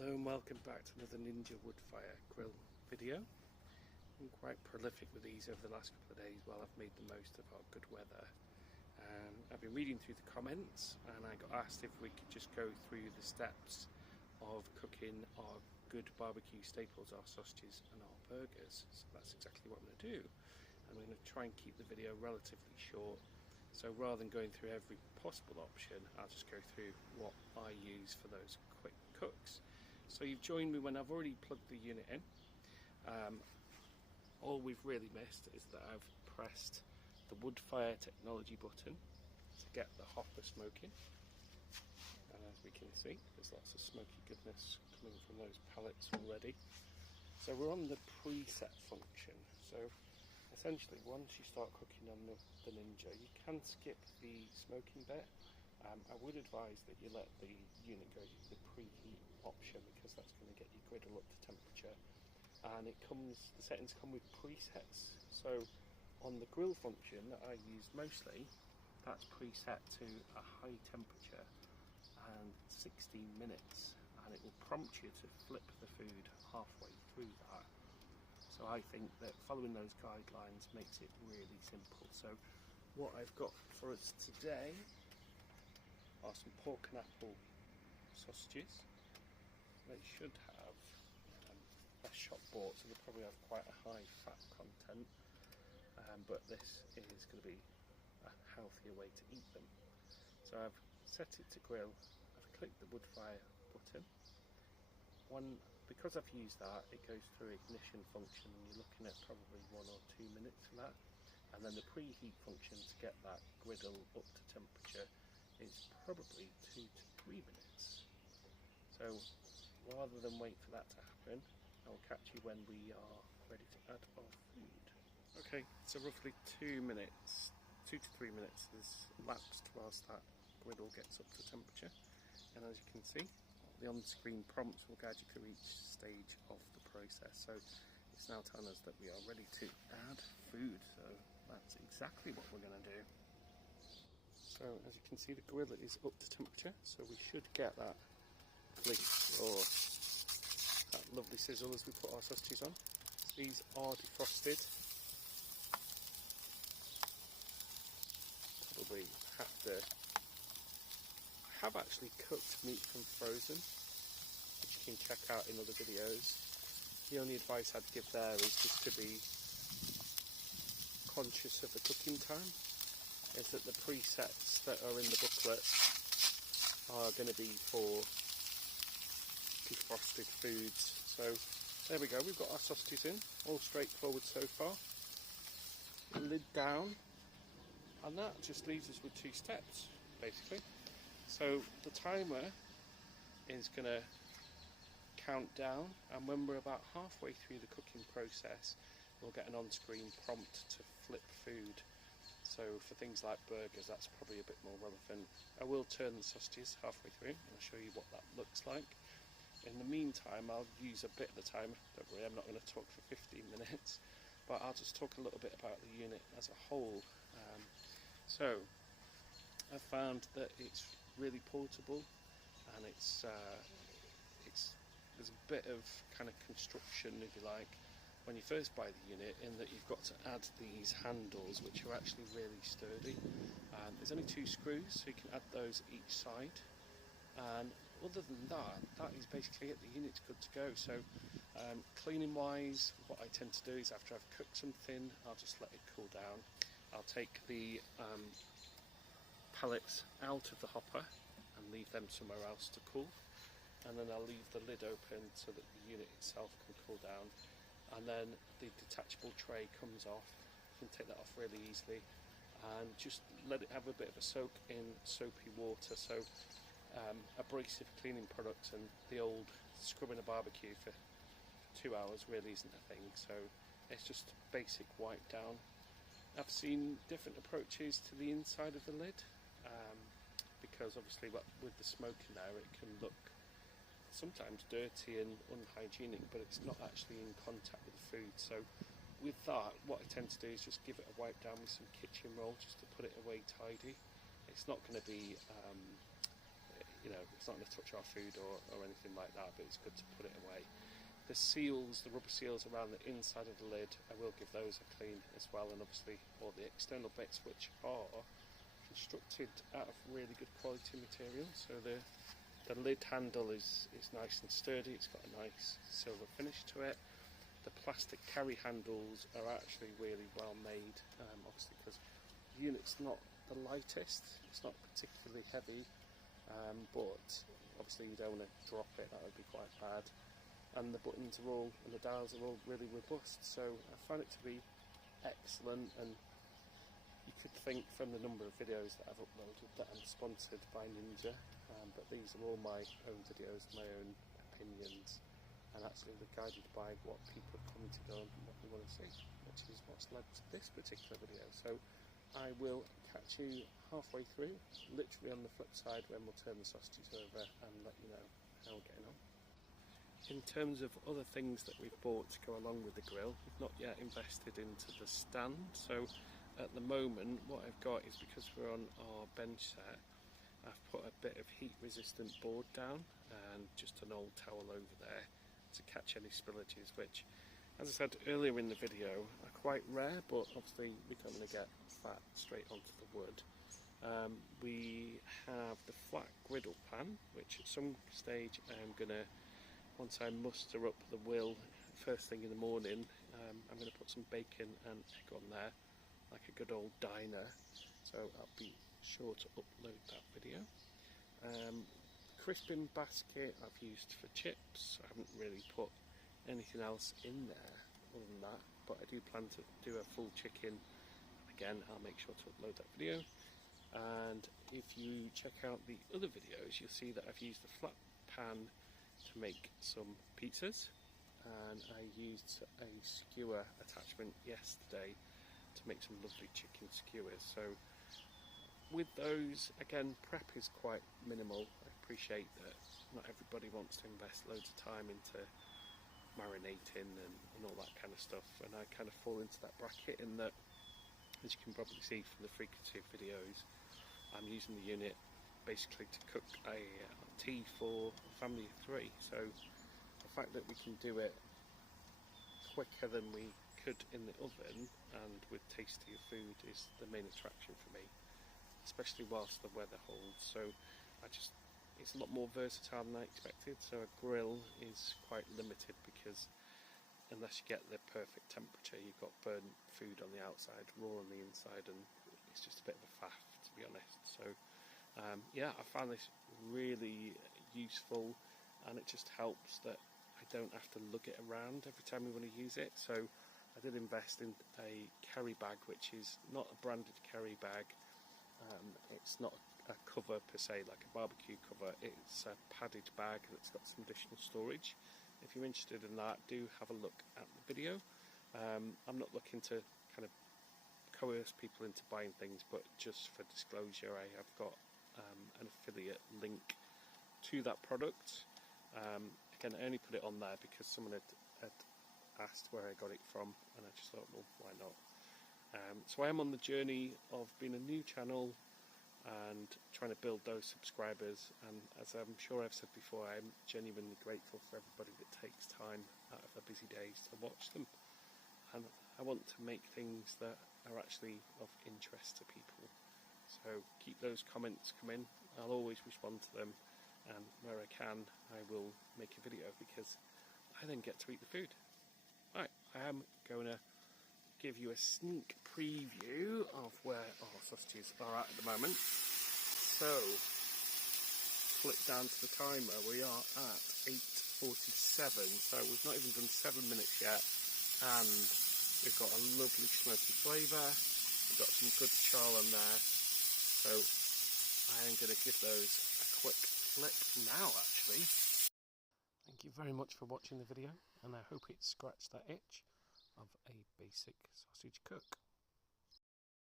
Hello and welcome back to another Ninja Woodfire grill video. I'm quite prolific with these over the last couple of days while I've made the most of our good weather. I've been reading through the comments and I got asked if we could just go through the steps of cooking our good barbecue staples, our sausages and our burgers. So that's exactly what I'm going to do. I'm going to try and keep the video relatively short. So rather than going through every possible option, I'll just go through what I use for those quick cooks. So you've joined me when I've already plugged the unit in. All we've really missed is that I've pressed the woodfire technology button to get the hopper smoking. And as we can see, there's lots of smoky goodness coming from those pellets already. So we're on the preset function. So essentially, once you start cooking on the Ninja, you can skip the smoking bit. I would advise that you let the unit go to the preheat option because that's going to get your griddle up to temperature. And the settings come with presets. So on the grill function that I use mostly, that's preset to a high temperature and 16 minutes, and it will prompt you to flip the food halfway through that. So I think that following those guidelines makes it really simple. So what I've got for us today are some pork and apple sausages. They should have a shop bought, so they probably have quite a high fat content, but this is going to be a healthier way to eat them. So I've set it to grill. I've clicked the woodfire button. Because I've used that, it goes through ignition function and you're looking at probably 1 or 2 minutes for that. And then the preheat function to get that griddle up to temperature is probably 2 to 3 minutes. So rather than wait for that to happen, I'll catch you when we are ready to add our food. Okay, so roughly 2 to 3 minutes has lapsed whilst that griddle gets up to temperature. And as you can see, the on-screen prompts will guide you through each stage of the process. So it's now telling us that we are ready to add food. So that's exactly what we're going to do. So as you can see, the grill is up to temperature. So we should get that click or that lovely sizzle as we put our sausages on. These are defrosted. Probably have actually cooked meat from frozen, which you can check out in other videos. The only advice I'd give there is just to be conscious of the cooking time, is that the presets that are in the booklet are going to be for defrosted foods. So there we go, we've got our sausages in, all straightforward so far. Lid down, and that just leaves us with 2 steps basically. So the timer is going to count down, and when we're about halfway through the cooking process, we'll get an on-screen prompt to flip food. So for things like burgers, that's probably a bit more relevant. I will turn the sausages halfway through and I'll show you what that looks like. In the meantime, I'll use a bit of the time. Don't worry, I'm not going to talk for 15 minutes, but I'll just talk a little bit about the unit as a whole. So I found that it's really portable, and there's a bit of kind of construction, if you like, when you first buy the unit, in that you've got to add these handles, which are actually really sturdy. There's only 2 screws, so you can add those each side. And other than that, that is basically it. The unit's good to go. So cleaning wise, what I tend to do is after I've cooked something, I'll just let it cool down. I'll take the pellets out of the hopper and leave them somewhere else to cool, and then I'll leave the lid open so that the unit itself can cool down, and then the detachable tray comes off. You can take that off really easily and just let it have a bit of a soak in soapy water. So abrasive cleaning products and the old scrubbing a barbecue for 2 hours really isn't a thing, so it's just basic wipe down. I've seen different approaches to the inside of the lid, because obviously with the smoke in there it can look sometimes dirty and unhygienic, but it's not actually in contact with the food. So with that, what I tend to do is just give it a wipe down with some kitchen roll just to put it away tidy. It's not going to be you know, it's not going to touch our food or anything like that, but it's good to put it away. The seals, the rubber seals around the inside of the lid, I will give those a clean as well, and obviously all the external bits, which are constructed out of really good quality material. So the lid handle is nice and sturdy, it's got a nice silver finish to it. The plastic carry handles are actually really well made, obviously because the unit's not the lightest, it's not particularly heavy, but obviously you don't want to drop it, that would be quite bad. And the buttons are all, and the dials are all really robust, so I find it to be excellent. And you could think from the number of videos that I've uploaded that I'm sponsored by Ninja, but these are all my own videos, my own opinions, and actually they're guided by what people have commented on and what they want to see, which is what's led to this particular video. So I will catch you halfway through, literally on the flip side, when we'll turn the sausages over and let you know how we're getting on. In terms of other things that we've bought to go along with the grill, we've not yet invested into the stand. So at the moment what I've got is, because we're on our bench set, I've put a bit of heat resistant board down and just an old towel over there to catch any spillages, which, as I said earlier in the video, are quite rare, but obviously we don't want to get fat straight onto the wood. We have the flat griddle pan, which at some stage I'm going to, once I muster up the will first thing in the morning, I'm going to put some bacon and egg on there, like a good old diner, so I'll be sure to upload that video. Crisping basket I've used for chips. I haven't really put anything else in there other than that, but I do plan to do a full chicken. Again, I'll make sure to upload that video. And if you check out the other videos, you'll see that I've used the flat pan to make some pizzas, and I used a skewer attachment yesterday to make some lovely chicken skewers. So with those, again, prep is quite minimal. I appreciate that not everybody wants to invest loads of time into marinating and all that kind of stuff, and I kind of fall into that bracket in that, as you can probably see from the frequency of videos, I'm using the unit basically to cook a tea for a family of 3. So the fact that we can do it quicker than we could in the oven and with tastier food is the main attraction for me, especially whilst the weather holds. So it's a lot more versatile than I expected. So a grill is quite limited because unless you get the perfect temperature, you've got burnt food on the outside, raw on the inside, and it's just a bit of a faff, to be honest. So yeah, I found this really useful, and it just helps that I don't have to lug it around every time we want to use it. So I did invest in a carry bag, which is not a branded carry bag. It's not a cover per se, like a barbecue cover. It's a padded bag that's got some additional storage. If you're interested in that, do have a look at the video. I'm not looking to kind of coerce people into buying things, but just for disclosure, I have got an affiliate link to that product. Again, I only put it on there because someone had asked where I got it from, and I just thought, well, why not? So I am on the journey of being a new channel and trying to build those subscribers, and as I'm sure I've said before, I'm genuinely grateful for everybody that takes time out of their busy days to watch them, and I want to make things that are actually of interest to people. So keep those comments coming, I'll always respond to them, and where I can I will make a video because I then get to eat the food. Right, I am going to give you a sneak preview of where our sausages are at the moment. So, flick down to the timer, we are at 8:47, so we've not even done 7 minutes yet, and we've got a lovely smoky flavour, we've got some good char on there, so I am going to give those a quick flip now actually. Thank you very much for watching the video, and I hope it scratched that itch of a basic sausage cook.